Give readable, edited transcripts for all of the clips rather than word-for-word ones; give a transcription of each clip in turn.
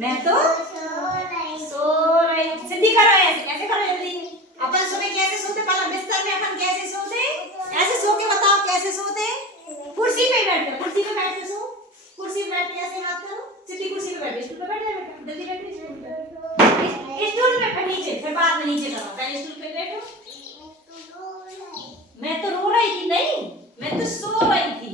मैं तो सो रही। सीधी करो, ऐसे कैसे करो जल्दी। अपन सुबह कैसे सोते, पहला बिस्तर में अपन कैसे सोते, ऐसे सो के बताओ कैसे सोते। कुर्सी पे बैठ के, कुर्सी पे बैठ के सो। कुर्सी पे बैठ के ऐसे हाथ करो, सीधी कुर्सी पे बैठ, स्टूल पे बैठ जा बेटा, जल्दी बैठ स्टूल पे, फिर नीचे, फिर बाद में नीचे करो, पहले स्टूल पे बैठो। मैं तो रो रही थी, नहीं मैं तो सो रही थी।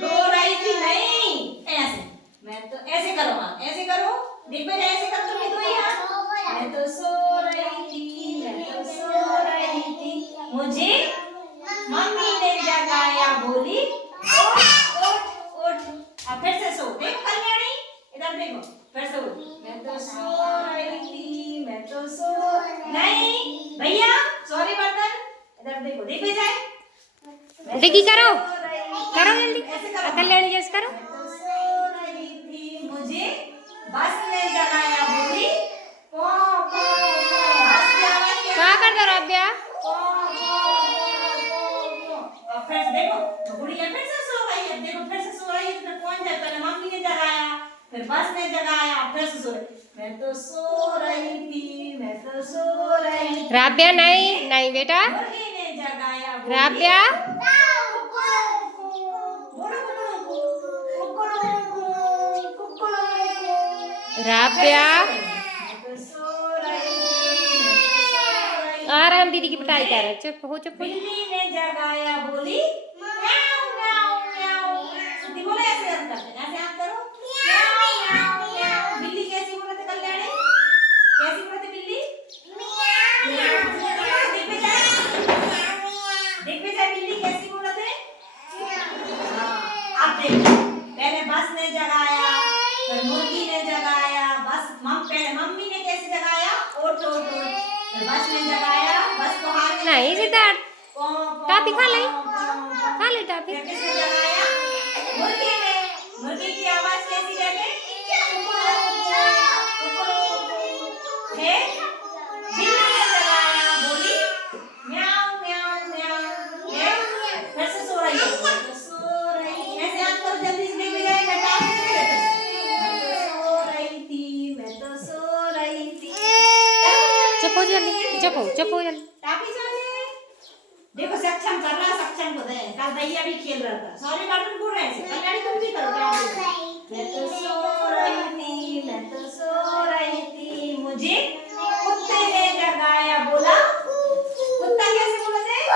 रो रही थी नहीं, ऐसे। मैं तो ऐसे करो, हाथ ऐसे करो, देख बेटा ऐसे कर तुम तो ही हाथ। मैं तो सो रही थी, मैं तो सो रही थी, मुझे मम्मी ने जगाया, बोली उठ उठ उठ। अब फिर से सो, देखो कल्याणी इधर देखो, फिर से उठ। मैं तो सो रही थी, मैं तो सो नहीं भैया, सॉरी बर्तन इधर देखो, देख जाए देखी करो करो जल्दी, कल्याणी जैसे करो। मैं तो सो रही थी, मुझे बस ने जगाया, बोली पो पो पो। बस की आवाज क्या क्या कर दो राब्या? पो पो पो पो। अब फिर से देखो, गुड़िया फिर से सो गई है, देखो फिर से सो रही है। फिर कौन जाए, पहले मम्मी ने जगाया, फिर बस ने जगाया, फिर से सो रही। मैं तो सो रही थी, मैं तो सो रही थी, राब्या नहीं नहीं बेटा, मुर्गी ने जगाया, बोली राब्या राब्या आराम, दीदी की पिटाई कर रहे, चुप हो चुप हो। बिल्ली ने जगाया, बोली म्याऊ म्याऊ म्याऊ। सीधी बोलो, ऐसे हाथ करते, ऐसे हाथ करो, म्याऊ म्याऊ म्याऊ। बिल्ली कैसी बोलते कल्याणी, कैसी बोलते बिल्ली, म्याऊ। देख पे जाए, देख पे जाए बिल्ली कैसी बोलते। अब देखो, पहले बस ने जगाया, फिर मुर्गी ने जगाया, बस पहले मम्मी ने कैसे जगाया, उठ उठ उठ, फिर बस ने जगाया, बस को हाथ में नहीं सिद्धार्थ, टॉफी खा ले, खा ले टॉफी। फिर किसने जगाया, मुर्गी ने। मुर्गी की आवाज कैसी कहते, है बिल्ली ने जगाया, बोली म्याऊ म्याऊ म्याऊ। है फिर से सो रही है, मैं तो सो रही, ऐसे हाथ करो जल्दी से, लेके जाएगा टाइम। मैं तो सो रही थी, मैं तो सो रही थी। चुप हो जल्दी, चुप हो जल्दी। टापी चले, देखो सक्षम कर रहा, सक्षम को दे। कल भैया भी खेल रहा था, सॉरी बर्तन बोल रहे हैं, कल्याणी तुम भी करो टापी। मैं तो सो रही थी, मैं तो सो रही थी, मुझे कुत्ते ने जगाया, बोला कुत्ता कैसे बोलते हैं,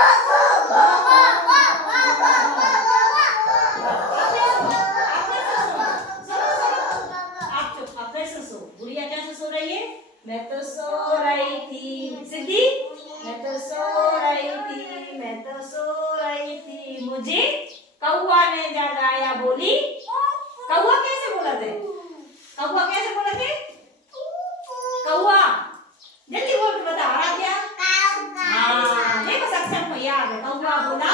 आप चुप, आप फिर से सो। गुड़िया कैसे सो रही है, मैं तो सो रही थी, सिद्धि मैं तो सो रही थी, मैं तो सो रही थी, मुझे कौवा ने जगाया, बोली कौवा कैसे बोलते, कौवा कैसे बोलते, कौवा जल्दी बोल के बता आराध्या। हाँ देखो सक्षम को याद है, कौवा बोला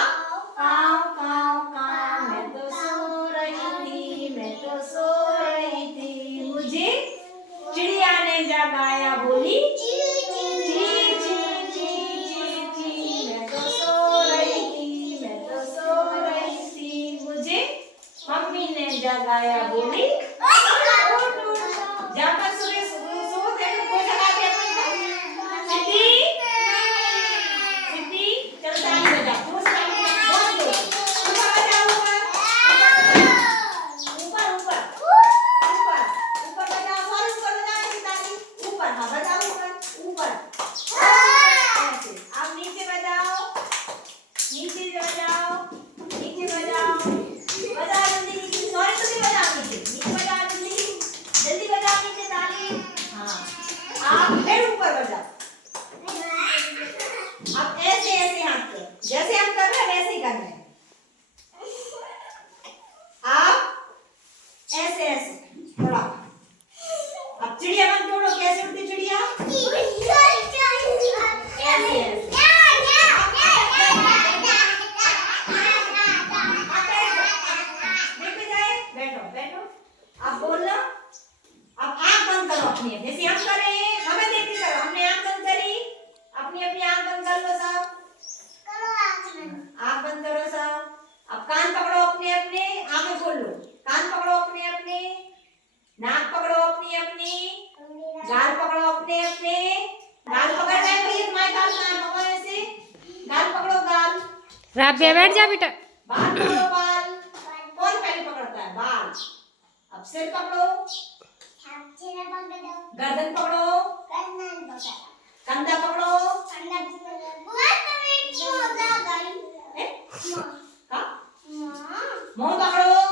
काव काव काव। मैं तो सो रही थी, मैं तो सो रही थी, मुझे चिड़िया ने जगाया, बोली ची ची ची ची ची ची। मैं तो सो रही थी, मैं तो सो रही थी, मुझे मम्मी ने जगाया, बोली जाकर सोए सो को जगा दिया तुमको। सिद्धि सिद्धि चल ताली बजा, बहुत दो ऊपर बजाओ, ऊपर ऊपर ऊपर ऊपर बजाओ, सॉरी ऊपर बजाओ ताली, ऊपर हाँ बजाओ, ऊपर ऊपर ऐसे। अब नीचे बजाओ, नीचे बजाओ, नीचे बजाओ, बजाओ जल्दी नीचे, सॉरी तुम भी बजाओ, नीचे नीचे बजाओ जल्दी, जल्दी बजाओ नीचे ताली। हाँ आप फिर ऊपर बजाओ। अब ऐसे ऐसे हाथ करो, जैसे हम कर रहे हैं वैसे ही करना है। आप ऐसे ऐसे थोड़ा। अब चिड़िया मत तोड़ो, कैसे उड़ती चिड़िया, ऐसे ऐसे। बैठो बैठो, अब बोलना। अब आंख बंद करो अपनी, जैसे हम कर रहे हैं हमें देखते करो। हमने आंख बंद करी, अपनी अपनी आंख बंद कर लो सब, आंख बंद करो सब। अब कान पकड़ो अपने अपने, आंखें खोल लो, कान पकड़ो अपने अपने, अपने अपने गाल पकड़ना है भैया, तुम्हारे गाल कहाँ है? पकड़ो ऐसे, गाल पकड़ो गाल। राबिया बैठ जा बेटा। बाल पकड़ो बाल। कौन पहले पकड़ता है? बाल। अब सिर पकड़ो, गर्दन पकड़ो, कंधा पकड़ो, हैं? कहाँ? मुंह पकड़ो,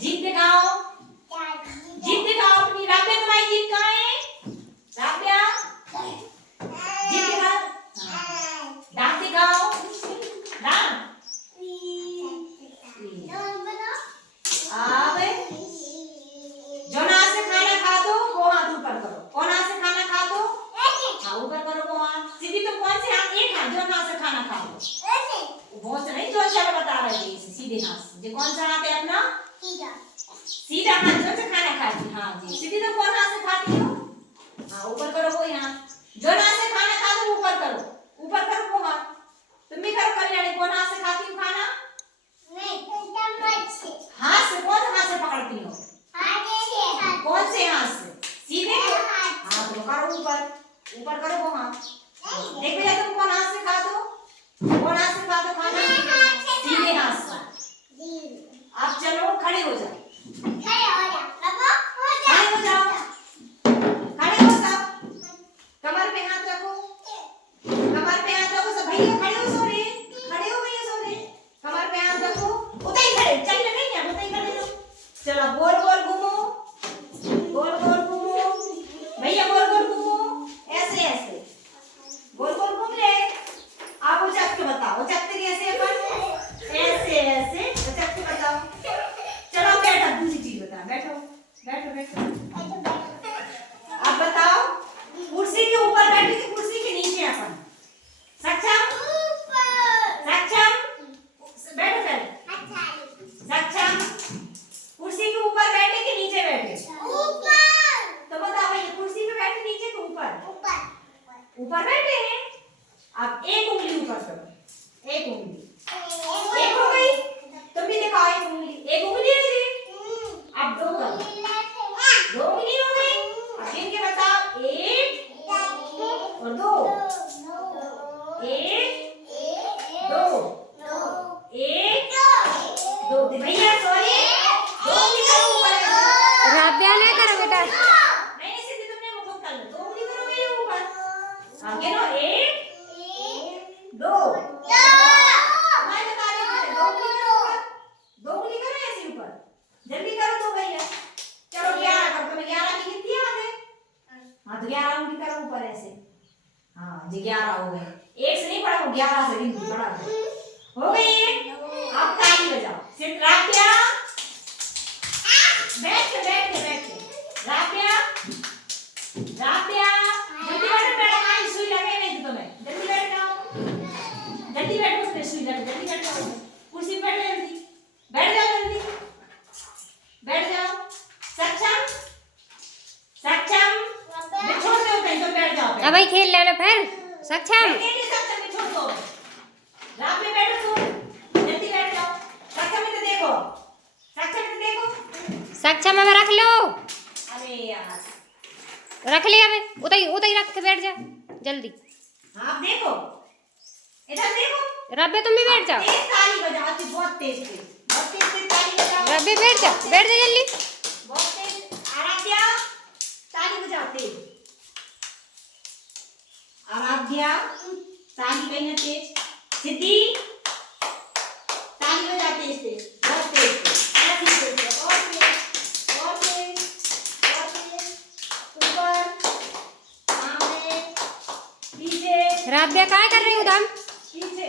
जीभ दिखाओ, जीभ दिखाओ अपनी। राबिया तुम्हारी जीभ कहाँ है? राबिया जीभ दिखाओ, दांत दिखाओ, दांत। अब जो हाथ से खाना खा दो वो हाथ ऊपर करो। कौन हाथ से खाना खा दो? हाँ ऊपर करो वो हाथ। सीधी तो कौन से हाथ? एक हाथ जो हाथ से खाना खा दो। बहुत से नहीं, जो अच्छा बता रहे थे इसे सीधे हाथ से। ये कौन सा हाथ है अपना? सीधा हाथ जो से खाना खाती। हाँ जी, सीधी तो कौन हाथ से खाती हो? हाँ ऊपर करो वो यहाँ। जो हाथ से खाना खा दो ऊपर करो, ऊपर करो वो हाथ। तुम भी करो कल्याणी। कौन हाथ से खाती हो खाना? हाथ से। कौन हाथ से पकड़ती हो? कौन से हाथ से? सीधे हाथ तो करो ऊपर, ऊपर करो वो हाथ। देख भैया तुम कौन हाथ से खा दो? कौन हाथ से खा दो खाना? सीधे हाथ से। अब चलो खड़े हो जाओ, खड़े हो जाओ, खड़े हो सब। कमर पे हाथ रखो, कमर पे हाथ रखो सब। भैया खड़े हो, सो रहे, खड़े हो भैया, सो रहे। कमर पे हाथ रखो, उतई खड़े, चल नहीं है, उतई खड़े रहो। चलो गोल गोल घूमो, गोल गोल घूमो भैया, गोल गोल घूमो, ऐसे ऐसे गोल गोल घूम ले। आप उचक के बताओ, उचकते कैसे अपन? ऐसे ऐसे उचक के बताओ। चलो बैठो, दूसरी चीज बताओ, बैठो बैठो बैठो। आप बताओ, कुर्सी के ऊपर बैठे कि कुर्सी के नीचे? अपन सक्षम, सक्षम बैठो पहले। सक्षम कुर्सी के ऊपर बैठे कि नीचे बैठे? तो बताओ भैया, कुर्सी पे बैठे नीचे के ऊपर? ऊपर बैठे हैं। अब एक उंगली ऊपर करो, एक उंगली, एक हो गई। तुम भी दिखाओ एक उंगली, एक उंगली है जी। अब दो करो, दो उंगली हो गई। अब गिन के बताओ, एक और दो, एक दो, एक दो। भैया सॉरी, दो उंगली करो ऊपर। राबिया नहीं करो बेटा। नहीं सीधी तुमने मुख कर लो, दो उंगली करो भैया ऊपर। आगे नो, एक दो। मैं बता रही हूँ, दो उंगली करो ऊपर, दो उंगली करो ऐसे ऊपर। जल्दी करो दो भैया। चलो 11 करो, तुम्हें 11 की गिनती याद है? हाँ तो 11 उंगली करो ऊपर ऐसे। हाँ जी 11 हो गए। एक से नहीं पढ़ा, 11 से गिनती पढ़ा हो गई। अब ताली बजाओ। सिर्फ राबिया बैठ के बैठ के बैठ के। राबिया राबिया जल्दी बैठो, मैडम आई सुई लगे नहीं तो तुम्हें। जल्दी बैठ जाओ, जल्दी बैठो, उसमें सुई लगे। जल्दी बैठ जाओ, कुर्सी पे बैठो, जल्दी बैठ जाओ, जल्दी बैठ जाओ। सक्षम, सक्षम मैं छोड़ दो कहीं तो बैठ जाओ। अब भाई खेल लेना फिर। सक्षम नहीं सक्षम मैं छोड़ दो। रात में बैठो तुम, जल्दी बैठ जाओ। सक्षम में तो देखो, सक्षम में देखो। सक्षम में रख लो। अरे यार रख लिया मैं, उधर उधर रख के बैठ जा जल्दी। आप देखो, इधर देखो। राबिया तुम भी बैठ जाओ। तेज ताली बजाओ, अच्छी बहुत तेज तेज, बहुत तेज तेज ताली बजाओ। राबिया बैठ जा, बैठ जा जल्दी। बहुत तेज। आराध्या ताली बजाओ तेज। आराध्या ताली बजाना तेज। सिद्धि ताली बजा तेज तेज, बहुत तेज तेज, ऐसे तेज तेज, और तेज, और तेज, और तेज। ऊपर, सामने, पीछे, राबिया क्या कर रही हो उधम? पीछे।